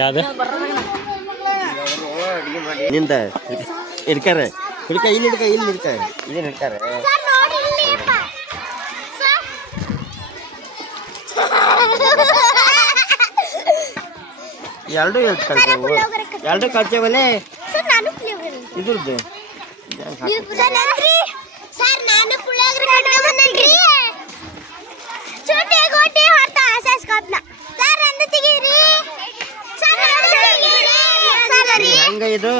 ಯಾವ್ದು? ನಿಂದ. ಹಿಡ್ಕಾರ. ಹಿಡ್ಕ ಇಲ್ಲಿ ಹಿಡ್ಕ ಇಲ್ಲಿ ಹಿಡ್ಕ. ಇಲ್ಲಿ ಹಿಡ್ಕಾರ. ಎರಡು ಎರಡು ಸರ್ ನಾನು ಪುಳಿಯೋಗರೆ ಇದ್ರದ್ದು? ಕೋಲು ಇದು.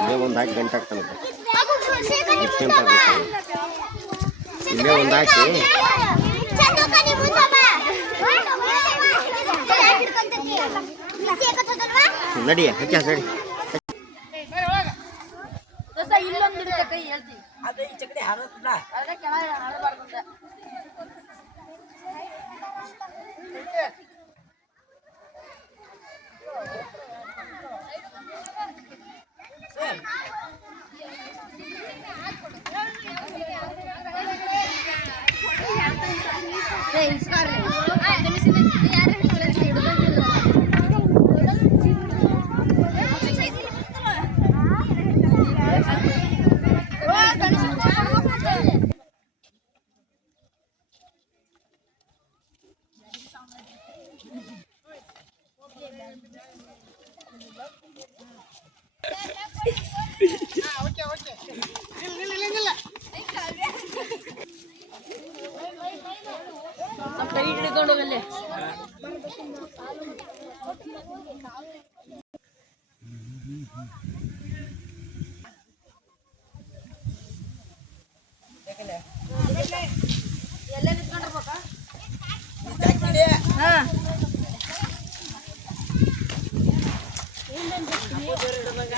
ಇಲ್ಲೇ ಒಂದು ಹಾಕಿ ಗಂಟೆ ಹಾಕ್ತಾನಂತೆ ಇಲ್ಲೇ ಒಂದು ಹಾಕಿ. ನಡಿ ಹಚ್ಚ ನಡಿ ಇಲ್ಲೊಂದು ಕೈ ಹೇಳ್ತೀನಿ ಅದೇ ಈ ಚಕಡಿ ಹಾರೋದ್ನ ಅದೇ ಕೆಳಗೆ ಹಾರಬಾರ್ದು ಅಂತ ಓಕೆ ಓಕೆ ಇಲ್ಲ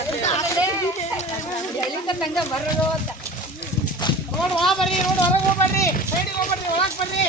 ಇಲ್ಲ ಇಲ್ಲ ಇಲ್ಲ ಕೈ ಹಿಡ್ಕೊಂಡು ಹೋಗಲ್ಲೇ ರೋಡ್ ಒಳ ಬರ್ರಿ ರೋಡ್ ಹೊರಗೆ ಹೋಗ್ಬೇಡ್ರಿ ಸೈಡಿಗೆ ಹೋಗ್ಬೇಡ್ರಿ ಒಳಗೆ ಬರ್ರಿ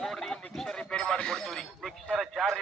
ನೋಡ್ರಿ ಮಿಕ್ಸರ್ ರಿಪೇರಿ ಮಾಡಿಕೊಡ್ತೀವ್ರಿ ಮಿಕ್ಸರ್ ಜಾರ್